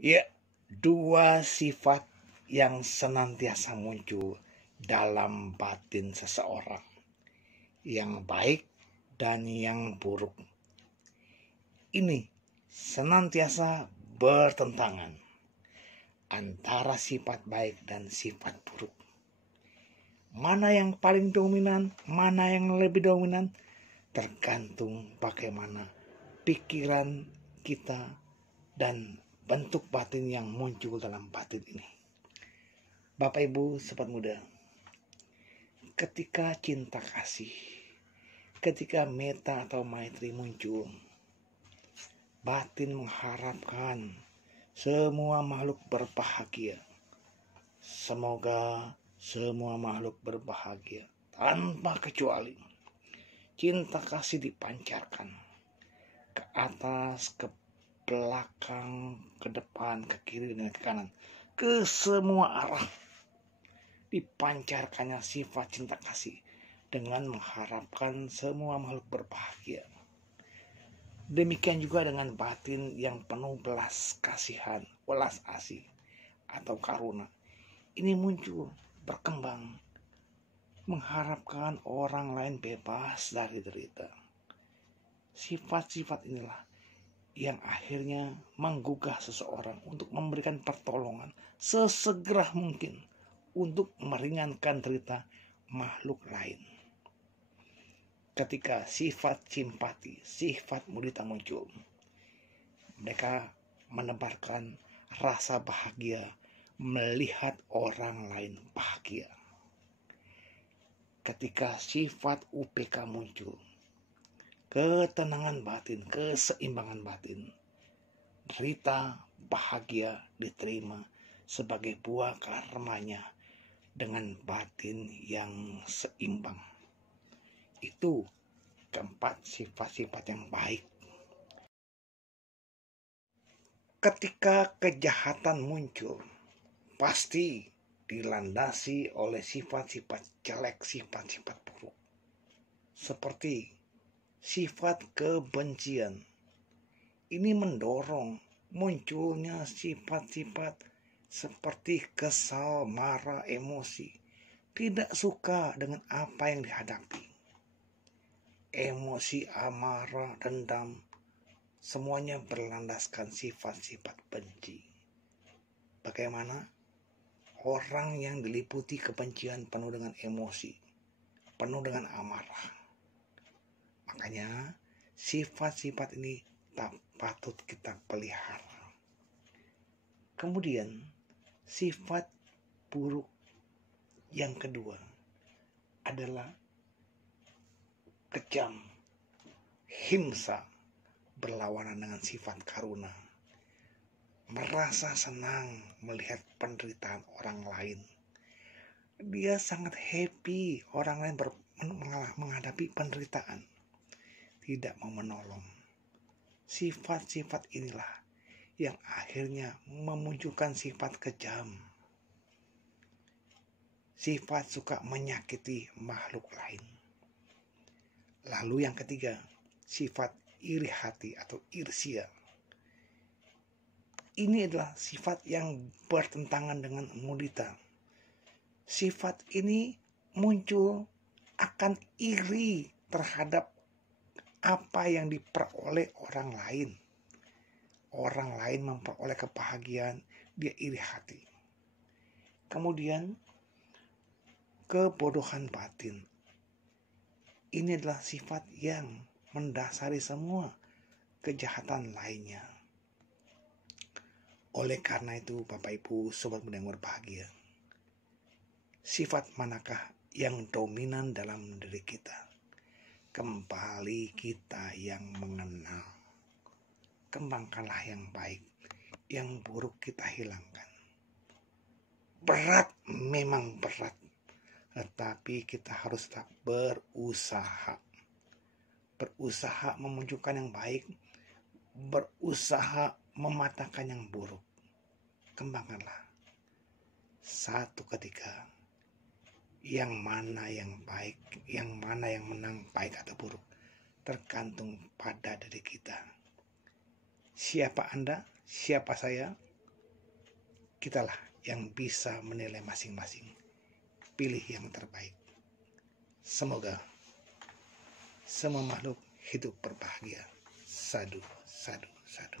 Ya, dua sifat yang senantiasa muncul dalam batin seseorang, yang baik dan yang buruk. Ini senantiasa bertentangan antara sifat baik dan sifat buruk. Mana yang paling dominan, mana yang lebih dominan, tergantung bagaimana pikiran kita dan bentuk batin yang muncul dalam batin ini. Bapak Ibu sobat muda, ketika cinta kasih, ketika meta atau maitri muncul, batin mengharapkan semua makhluk berbahagia. Semoga semua makhluk berbahagia tanpa kecuali. Cinta kasih dipancarkan ke atas, ke belakang, ke depan, ke kiri, dan ke kanan, ke semua arah. Dipancarkannya sifat cinta kasih dengan mengharapkan semua makhluk berbahagia. Demikian juga dengan batin yang penuh belas kasihan, welas asih atau karuna. Ini muncul, berkembang, mengharapkan orang lain bebas dari derita. Sifat-sifat inilah yang akhirnya menggugah seseorang untuk memberikan pertolongan sesegera mungkin untuk meringankan derita makhluk lain. Ketika sifat simpati, sifat mudita muncul, mereka menebarkan rasa bahagia melihat orang lain bahagia. Ketika sifat UPK muncul, ketenangan batin, keseimbangan batin, derita bahagia diterima sebagai buah karmanya dengan batin yang seimbang. Itu keempat sifat-sifat yang baik. Ketika kejahatan muncul, pasti dilandasi oleh sifat-sifat jelek, sifat-sifat buruk. Seperti sifat kebencian. Ini mendorong munculnya sifat-sifat seperti kesal, marah, emosi. Tidak suka dengan apa yang dihadapi. Emosi, amarah, dendam, semuanya berlandaskan sifat-sifat benci. Bagaimana? Orang yang diliputi kebencian penuh dengan emosi, penuh dengan amarah. Makanya sifat-sifat ini tak patut kita pelihara. Kemudian sifat buruk yang kedua adalah kejam, himsa, berlawanan dengan sifat karuna. Merasa senang melihat penderitaan orang lain. Dia sangat happy orang lain menghadapi penderitaan. Tidak mau menolong. Sifat-sifat inilah yang akhirnya memunculkan sifat kejam. Sifat suka menyakiti makhluk lain. Lalu yang ketiga, sifat iri hati atau irsia. Ini adalah sifat yang bertentangan dengan mudita. Sifat ini muncul akan iri terhadap apa yang diperoleh orang lain. Orang lain memperoleh kebahagiaan, dia iri hati. Kemudian kebodohan batin. Ini adalah sifat yang mendasari semua kejahatan lainnya. Oleh karena itu, Bapak Ibu sobat muda yang berbahagia, sifat manakah yang dominan dalam diri kita? Kembali kita yang mengenal. Kembangkanlah yang baik, yang buruk kita hilangkan. Berat, memang berat, tetapi kita harus tetap berusaha. Berusaha memunculkan yang baik, berusaha mematahkan yang buruk. Kembangkanlah. Satu ketika, yang mana yang baik, yang mana yang menang, baik atau buruk, tergantung pada diri kita. Siapa Anda? Siapa saya? Kitalah yang bisa menilai masing-masing. Pilih yang terbaik. Semoga semua makhluk hidup berbahagia. Sadu, sadu, sadu.